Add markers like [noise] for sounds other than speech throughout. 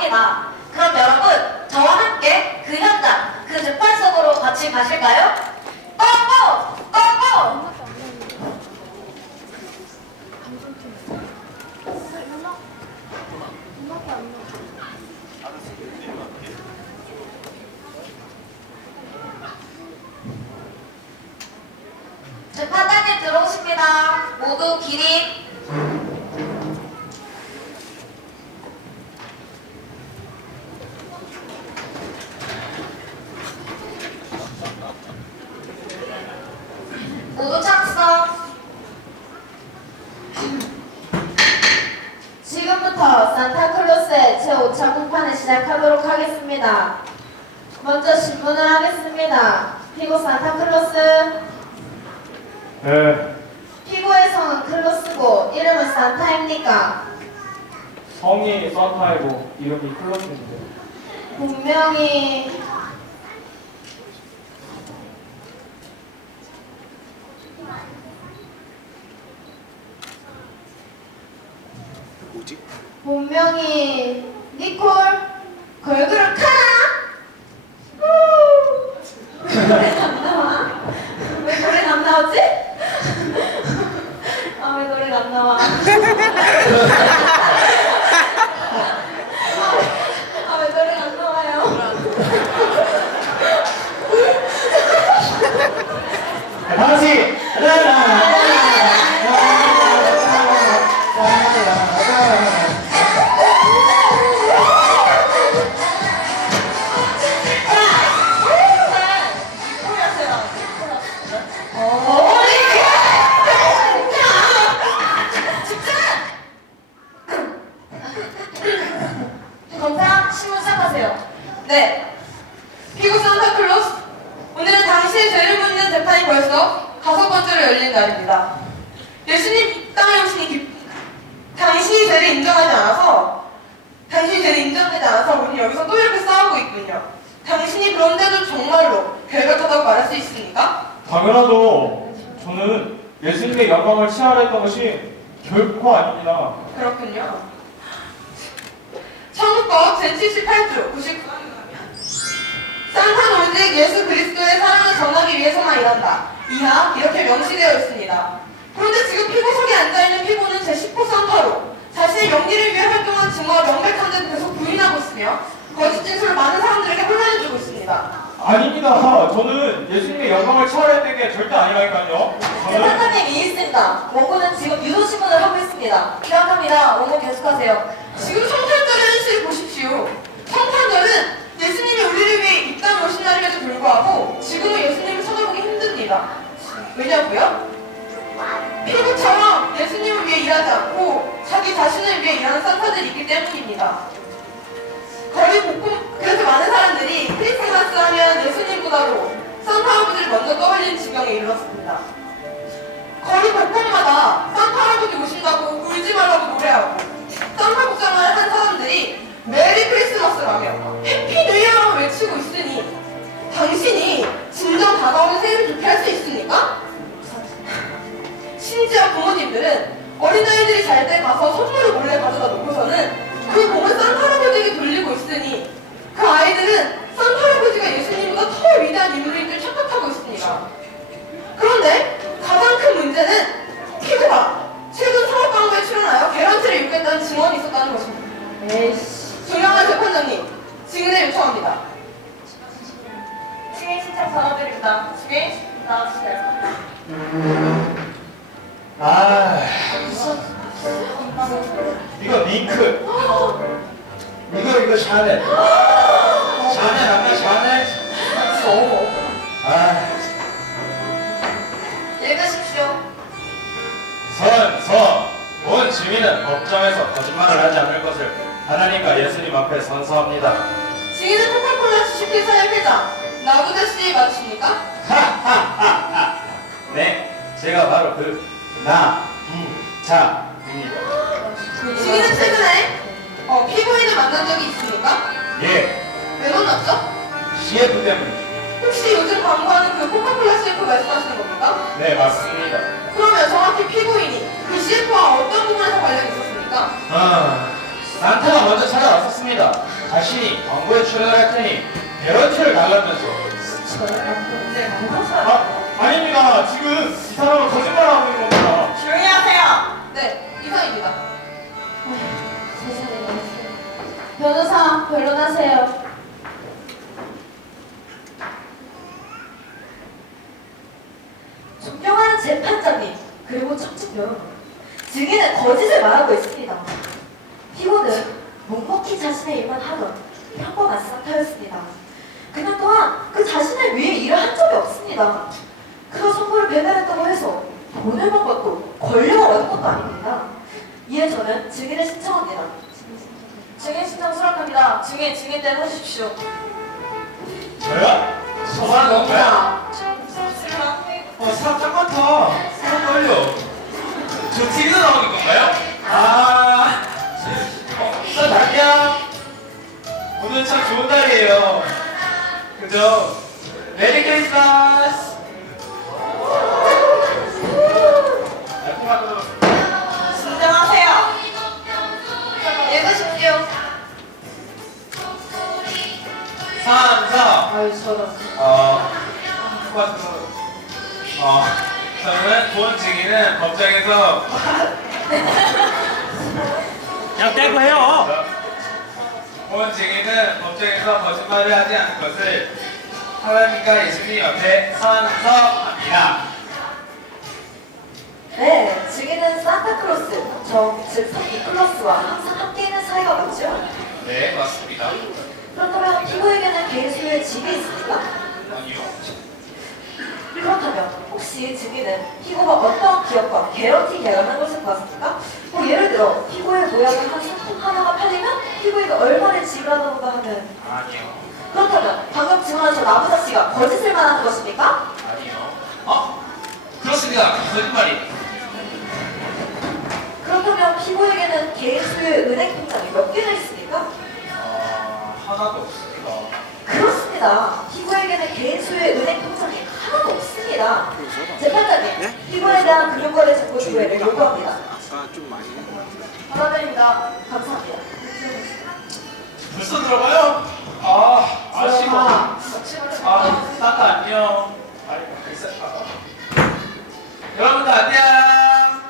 합니다. 그럼 여러분, 저와 함께 그 현장, 그 재판 속으로 같이 가실까요? 고고! 고고! 재판장님 들어오십니다. 모두 기립. 모두 착석. 지금부터 산타클로스의 제5차 공판을 시작하도록 하겠습니다. 먼저 질문을 하겠습니다. 피고 산타클로스, 네, 피고의 성은 클로스고 이름은 산타입니까? 성이 산타이고 이름이 클로스인데 분명히 뭐지? 분명히 니콜 걸그룹 카나 [laughs] 왜 노래가 안 나와? 왜 노래가 안 나오지? 아왜노 이 그런데도 정말로 별같다고 말할 수 있습니까? 당연하죠 저는 예수님의 영광을 치하려 했던 것이 결코 아닙니다 그렇군요. 천국법 제78조 99항에 가면 산타는 오직 예수 그리스도의 사랑을 전하기 위해서만 일한다. 이하 이렇게 명시되어 있습니다. 그런데 지금 피고석에 앉아있는 피고는 제10호 산타로 자신의 명리를 위해 활동한 증거가 명백한데도 계속 부인하고 있으며 거짓 진술을 많은 사람들에게 혼란해주고 있습니다. 아닙니다 저는 예수님의 영광을 치하려 했던 게 절대 아니라니까요 저는 재판장님 이 있습니다. 원고는 지금 유도신문을 하고 있습니다. 기각합니다. 원고 계속하세요. 지금 성탄절의 현실을 보십시오. 성탄절은 예수님이 우리를 위해 이 땅에 오신 날임에도 불구하고 지금은 예수님을 찾아보기 힘듭니다. 왜냐고요? 피부처럼 예수님을 위해 일하지 않고 자기 자신을 위해 일하는 산타들이 있기 때문입니다. 예수님보다도 산타 할아버지를 먼저 떠올리는 지경에 이르렀습니다. 거리 곳곳마다 산타 할아버지 오신다고 울지 말라고 노래하고 산타 복장을 한 사람들이 메리 크리스마스라며 해피 뉴 이어라고 외치고 있으니 당신이 진정 다가오는 생일을 기피할 수 있습니까? 심지어 부모님들은 어린아이들이 잘 때 가서 선물을 몰래 가져다 놓고서는 그 공을 산타 할아버지에게 돌리고 있으니 그 아이들은 산타 할아버지가 예수님 보다 더 위대한 인물인 줄 착각하고 있습니다. 그런데 가장 큰 문제는 피고가 최근 사업광고에 출연하여 개런티를 요구했다는 증언이 있었다는 것입니다. 에이씨 존경하는 재판장님, 증인을 요청합니다. 증인 신청 전화드립니다. 증인 나와주세요. 아, 이거 링크. 이거 이거 샤넬. 샤넬. 아, 읽으십시오. 선, 선. 본 증인은 법정에서 거짓말을 하지 않을 것을 하나님과 예수님 앞에 선서합니다. 증인은 코카콜라 주식회 사의 회장 나부자 씨 맞으십니까? 네, 제가 바로 그 나부자입니다. 증인은 최근에 어, 피고인을 만난 적이 있습니까? 예, 왜 만났죠? CF 때문이죠. 혹시 요즘 광고하는 그 코카콜라 CF 말씀하시는 겁니까? 네, 맞습니다. 그러면 정확히 피고인이 그 CF와 어떤 부분에서 관련이 있었습니까? 아, 산타가 먼저 찾아왔었습니다. 자신이 광고에 출연을 할 테니 배런티를 달라면서 네, 아, 아닙니다. 지금 이 사람은 거짓말하고 있는 겁니다. 조용히 하세요. 네, 이상입니다. 세상에 변호사 변론하세요. 존경하는 재판장님 그리고 청취 여러분 증인은 거짓을 말하고 있습니다. 피고는 묵묵히 자신의 일만 하던 평범한 산타였습니다. 그녀 또한 그 자신을 위해 일을 한 적이 없습니다. 그 선물을 배달했다고 해서 돈을 번 것도 권력을 얻은 것도 아닙니다. 이에 저는 증인을 신청합니다. 증인 신청 수락합니다. 증인 증인 때 해주십시오. 저야? 저만 너무 야. 어, 사람 딱 많다. 사람 떨려. 저 TV도 나오는 건가요? 아, 어, 나 안녕. 오늘 참 좋은 날이에요. 그죠? 메리 크리스마스. 달콤하고 진정하세요. 읽으십시오. 삼성. 아유 저런. 어, 똑같은 어, 저는 본 증인은 법정에서 그냥 떼고 해요. 본 증인은 법정에서 거짓말을 하지 않은 것을 하나님과 예수님 옆에 선서합니다. 네, 증인은 산타클로스, 저, 즉 산니클로스와 항상 함께 있는 사이가 맞죠? 네, 맞습니다. 그렇다면 피고에게는 개인 소유의 집이 있습니까? 아니요. 그렇다면 혹시 증인은 피고가 어떤 기업과 개런티 계약을 한 것을 봤습니까? 뭐 예를 들어 피고의 모양을 한 상품 하나가 팔리면 피고에게 얼마를 지불하던가 하는 아니요. 그렇다면 방금 증언하신 나부자 씨가 거짓을 말하는 것입니까? 아니요. 어? 그렇습니다. 거짓말이. 그렇다면 피고에게는 개인 소유의 은행 통장이 몇 개나 있습니까? 어, 하나도 없습니다. 그렇습니다. 피고에게는 개인 소유의 은행 통장이 하나도 없습니다. 재판장님, 피고에 대한 금융거래 정보 조회를 요구합니다. 아까 좀 많이 받아드립니다. 감사합니다. 벌써 들어가요? 아, 아쉬워. 들어가. 아, 안녕. 아이, 글쎄, 아. 여러분들 안녕.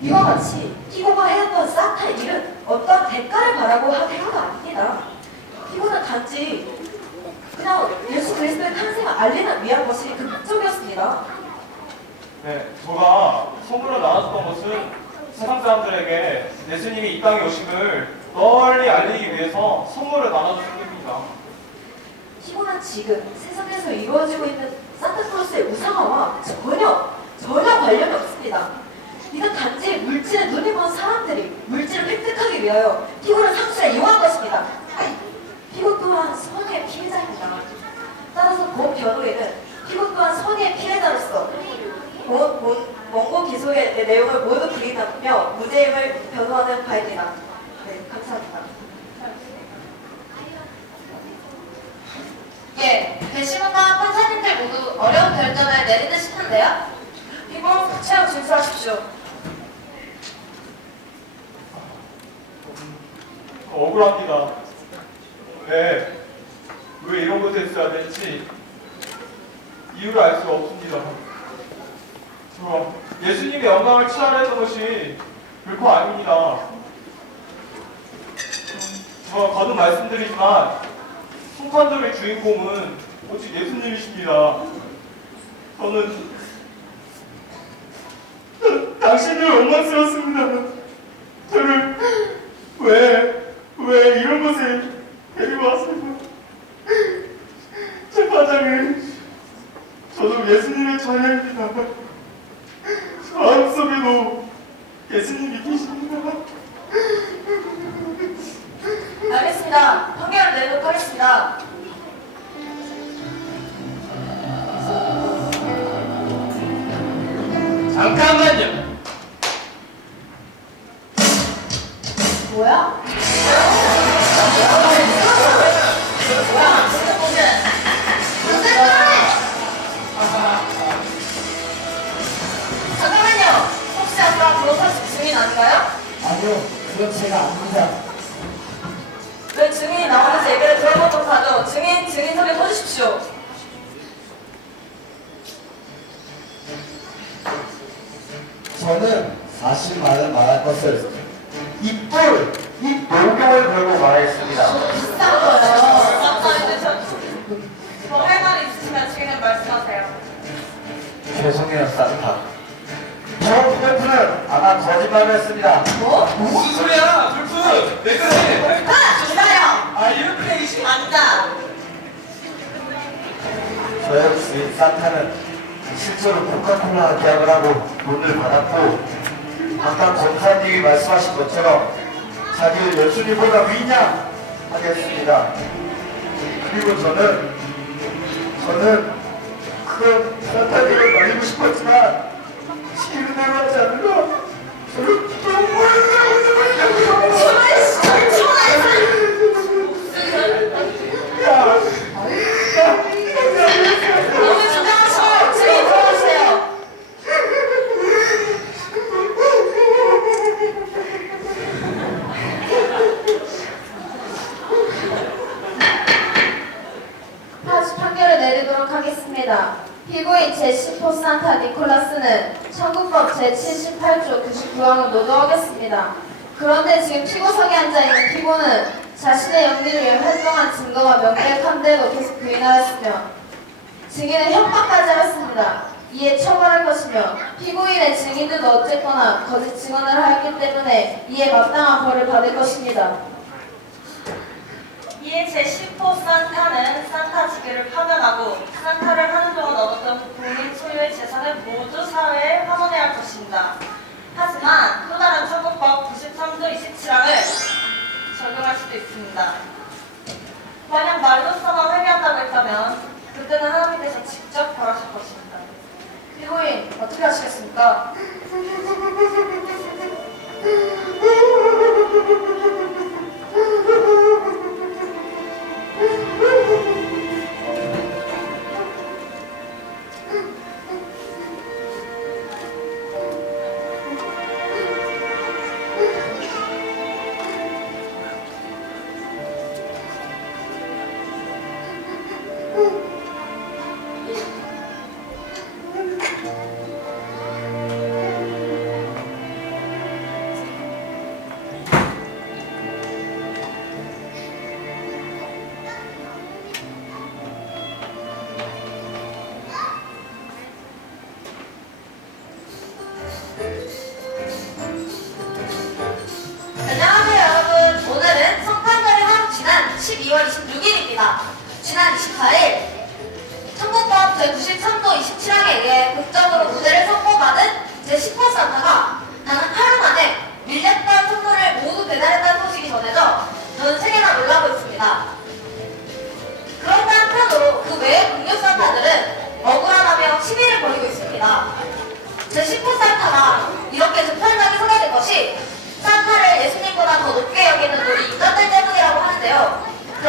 이와 같이 피고가 산타 일은 어떤 대가를 바라고 한 행위가 아닙니다. 피고는 단지 그냥 예수 그리스도의 탄생을 알리는 위한 것이 그 목적이었습니다. 네, 제가 선물로 나눴던 것은 세상 사람들에게 예수님이 이 땅에 오심을 널리 알리기 위해서 선물을 나눠준 겁니다. 피고는 지금 세상에서 이루어지고 있는 산타클로스의 우상화와 전혀 전혀 관련이 없습니다. 이건 단지 물질에 눈이 먼 사람들이 물질을 획득하기 위하여 피고를 상수에 이용한 것입니다. 피고 또한 선의의 피해자입니다. 따라서 본 변호인은 피고 또한 선의의 피해자로서 본, 본, 원고 기소의 내- 내용을 모두 무죄임을 변호하는 바입니다. 네, 감사합니다. 예, 배심원과 판사님들 모두 어려운 결정을 내리듯 싶은데요. 피고 최후 진술하십시오. 억울합니다. 왜, 왜 이런 것에 있어야 될지 이유를 알 수가 없습니다. 저 예수님의 영광을 치하했던 것이 결코 아닙니다. 저 거듭 말씀드리지만 송판점의 주인공은 오직 예수님이십니다. 저는 당신을 원망스럽습니다. 저를 왜, 왜 이런 곳에 데리고 왔습니까? 재판장은 저도 예수님의 자녀입니다. 마음속에도 예수님이 계십니다. 알겠습니다. 판결을 내도록 하겠습니다. 잠깐만요. 해주십시오. 저는 사실만을 말할 것을 입불, 이 노경을 걸고 말하겠습니다. 비싼 거예요. 감사합니다. 뭐할 말이 있으시면 증인은 말씀하세요. 죄송해요, 산타. 저 풀프는 아마 거짓말을 했습니다. 뭐? 무슨 소리야? 불프! 왜 그래? 아, 기다려. 아 이렇게 이시 앉아. 저의 주인 산타는 실제로 코카콜라 계약을 하고 돈을 받았고 아까 권사님이 말씀하신 것처럼 자기를 예수님보다 위냐 하겠습니다. 그리고 저는 저는 그런 산타님을 말리고 싶었지만 시키는 대로 하지 저는 정말 야, 너무 긴장하시고 증인 들어오세요. 다시 판결을 내리도록 하겠습니다. 피고인 제10호 산타 니콜라스는 청구법 제78조 99항을 노도하겠습니다. 그런데 지금 피고석에 앉아있는 피고는 자신의 영리를 위해 활동한 증거가 명백한데도 계속 부인하였으며 증인은 협박까지 하였습니다. 이에 처벌할 것이며 피고인의 증인들도 어쨌거나 거짓 증언을 하였기 때문에 이에 마땅한 벌을 받을 것입니다. 이에 제10호 산타는 산타 지교를 파면 있습니다. 만약 말로서만 회개한다고 했다면 그때는 하나님께서 직접 벌하실 것입니다. 피고인 어떻게 하시겠습니까? [laughs]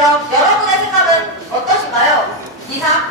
그럼 여러분의 생각은 어떠신가요? 이상